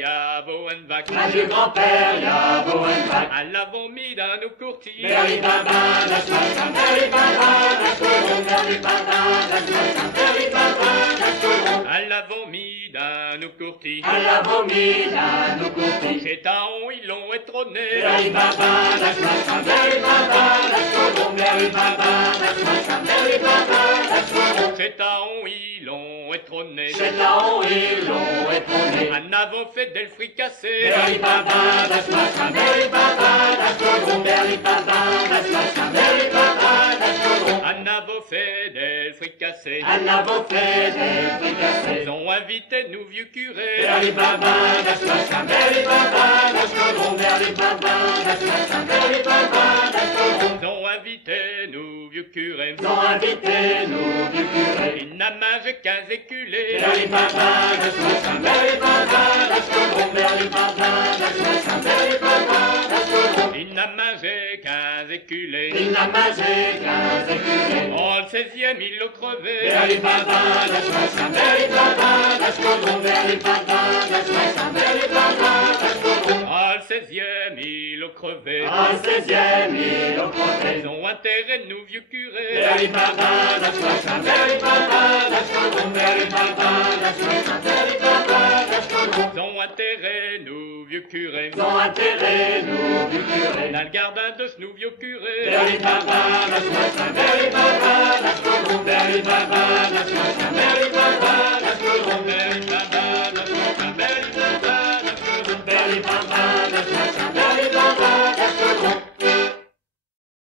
y'a Boenvac. La du grand-père, y'a Boenvac. À l'avant mis d'un nos courtiers. Berry baba, la chouette, berry baba, la chouette, berry baba, la chouette, berry baba, la chouette. À l'avant mis d'un nos courtiers. À la vomi, là, nous courtis. Chez Taon, ils l'ont étronné. Berry baba, la chouette, berry baba, la chouette, berry baba, la chouette, berry baba, la chouette. Chez Taon, ils l'ont étronné. Chez Taon, ils l'ont étronné. En avant fait des fricassés. Berry baba, la chouette, berry baba, la chouette, berry baba, la chouette, berry baba, la chouette. En avant fait des fricassés. En avant fait des fricassés. Ils ont invité nous vieux curés. Berry baba, la chouette, berry baba, la chouette, berry baba, la chouette, berry baba, la chouette. Ils ont invité nous vieux curés. Ils ont invité nos vieux curés. Il n'a mangé qu'un éculé. Berry baba, la chouette, berry baba, la chouette, berry baba, la chouette, berry baba, la chouette. Il n'a mangé qu'un éculé. Il n'a mangé qu'un éculé. En le 16e, il l'a crevé. Berry baba, la chouette, berry baba, la chouette, berry baba, la chouette, berry baba, la chouette. En le 16e, il l'a crevé. En 16e, ils l'ont crevé. Ils ont intérêt nous vieux curés. Berry baba, la chouette, berry baba, la chouette, berry baba, la chouette, berry baba, la chouette. Ils ont intérêt nous vieux curés. Ils ont intérêt nos vieux curés. Dans le gardin de ce nous vieux curés. Berry baba, la chouette, berry baba, la chouette, berry baba,